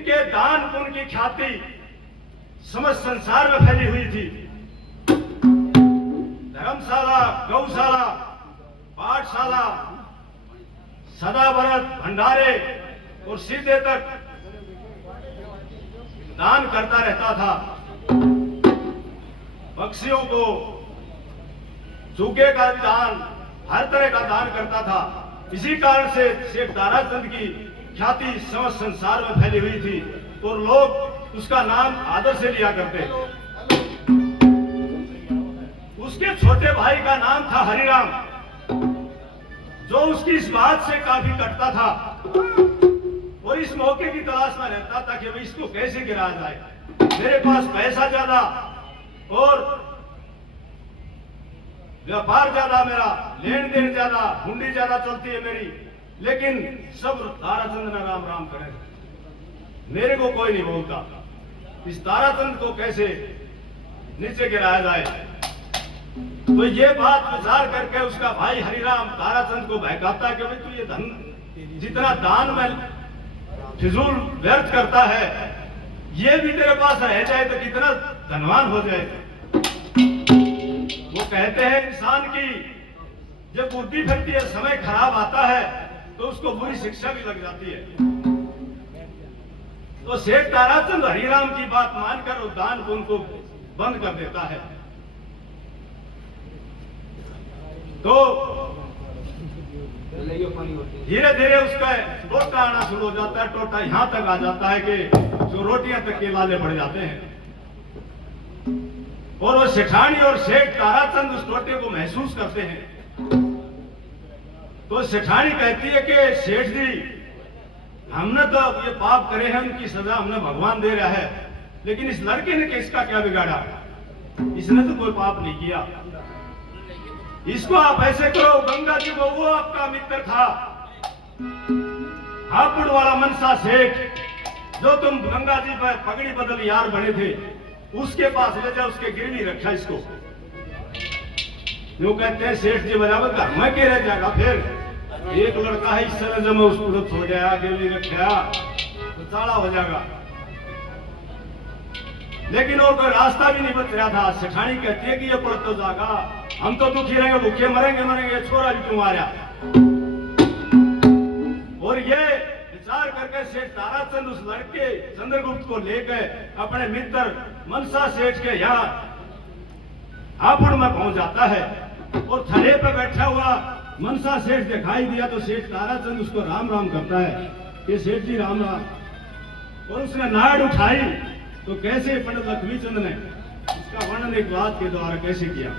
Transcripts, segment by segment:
इनके दान पुण्य की ख्याति समस्त संसार में फैली हुई थी। धर्मशाला, गौशाला, पाठशाला, सदाव्रत, भंडारे और सीधे तक दान करता रहता था। पक्षियों को सूखे का दान, हर तरह का दान करता था। इसी कारण से शेख ताराचंद की ख्याति समस्त संसार में फैली हुई थी और लोग उसका नाम आदर से लिया करते। उसके छोटे भाई का नाम था हरिराम, जो उसकी इस बात से काफी कटता था और इस मौके की तलाश में रहता था कि भाई इसको कैसे गिराया जाए। मेरे पास पैसा ज्यादा और व्यापार ज्यादा, मेरा लेन देन ज्यादा, हुंडी ज्यादा चलती है मेरी, लेकिन सब ताराचंद ने राम राम करे, मेरे को कोई नहीं बोलता। इस ताराचंद को कैसे नीचे गिराया जाए। तो ये बात विचार करके उसका भाई हरिराम ताराचंद को बहकाता कि भाई तू ये धन जितना दान में फिजूल व्यर्थ करता है, ये भी तेरे पास रह जाए तो कितना धनवान हो जाए। वो कहते हैं इंसान की जब बुद्धि फटती है, समय खराब आता है तो उसको बुरी शिक्षा भी लग जाती है। तो शेख ताराचंद हरिराम की बात मानकर वो दान पुण्य को बंद कर देता है। तो धीरे धीरे उसका टोटा आना शुरू हो जाता है। टोटा यहां तक आ जाता है कि जो रोटियां तक के लाले पड़ जाते हैं। और वो सेठानी और शेख ताराचंद उस टोटे को महसूस करते हैं। तो सेठानी कहती है कि सेठ जी, हमने तो ये पाप करे हैं, उनकी सजा हमने भगवान दे रहा है, लेकिन इस लड़के ने किसका क्या बिगाड़ा? इसने तो कोई पाप नहीं किया। इसको आप ऐसे करो, गंगा जी को, वो आपका मित्र था हापुड़ वाला मनसा सेठ, जो तुम गंगा जी पर पगड़ी बदल यार बने थे, उसके पास ले जाओ, उसके गिरवी रखा इसको। जो कहते हैं सेठ जी बराबर घर में के रह जाएगा, फिर एक लड़का है इस तरह जब मैं उसको छोड़ गया, गिरवी रखा तो चाड़ा हो जाएगा। लेकिन और कोई रास्ता भी नहीं बच रहा था। सेठानी कहती है कि ये पड़ तो जागा, हम तो दुखी रहेंगे, भूखे मरेंगे, छोरा भी क्यों मारा। और ये विचार करके सेठ ताराचंद उस लड़के चंद्रगुप्त को लेकर अपने मित्र मनसा सेठ के यहाँ हापुड़ में पहुंच जाता है। और थड़े पर बैठा हुआ मनसा सेठ दिखाई दिया तो सेठ ताराचंद उसको राम राम करता है कि सेठ जी राम राम। और उसने नाड़ उठाई तो कैसे पंडित लक्ष्मीचंद ने इसका वर्णन एक बात के द्वारा कैसे किया।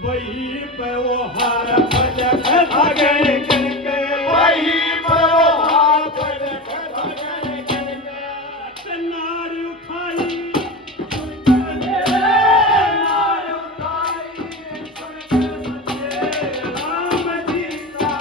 वही पे वो हार भागे करके, वही पे वो हार भागे करके नार उठाई, नार उठाई राम जी का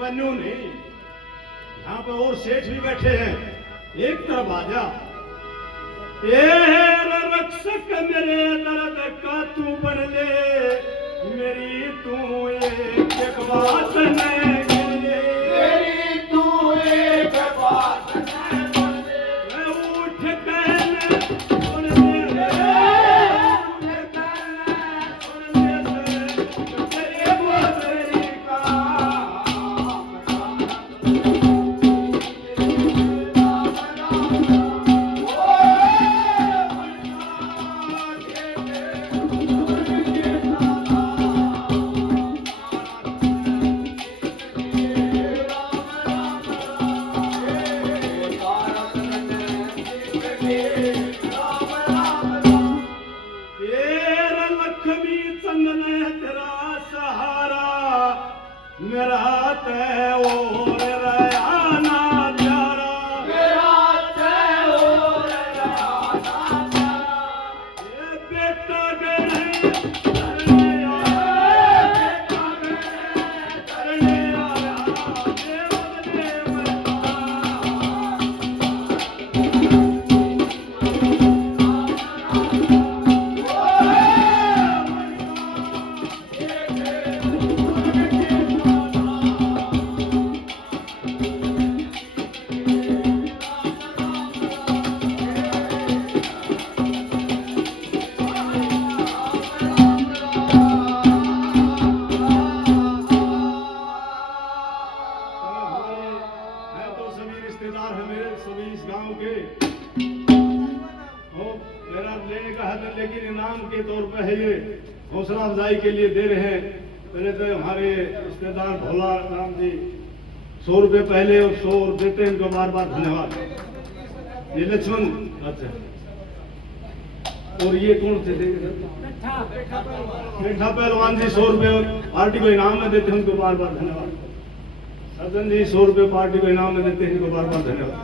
बन्यू नहीं, यहाँ पे और सेठ भी बैठे हैं, एक तरफ आ जा। रक्षक मेरे दर्द का तू बन ले, मेरी तू एक बात नहीं गिन ले, मेरी तू एक बात न बोल दे। मैं उठ कहने सुन ले, उठ कहने सुन ले तेरे बोझ का। तेरा लक्ष्मी चंदन तेरा सहारा, मेरा तय और रयाना प्यारा, मेरा तय और राना प्यारा। ये बेटा गए करने आया, करने आया देव देवता। हैं तो सभी रिश्तेदार हैं मेरे, सभी इस गांव के। और मेरा लेने का है, लेकिन इनाम के तौर पे है, ये हौसला अफजाई के लिए दे रहे हैं। पहले तो हमारे रिश्तेदार भोला राम जी 100 रुपये पहले और 100 देते हैं, इनको बार बार धन्यवाद। ये लक्ष्मण, अच्छा, और ये कौन थे? मीठा पहलवान जी 100 रुपये पार्टी को इनाम में देते हैं, उनको बार बार धन्यवाद। सज्जन जी 100 रुपये पार्टी को इनाम में देते हैं, इनको बार बार धन्यवाद।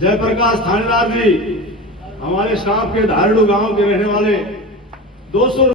जयप्रकाश थानेदार जी हमारे स्टाफ के धारड़ू गांव के रहने वाले 200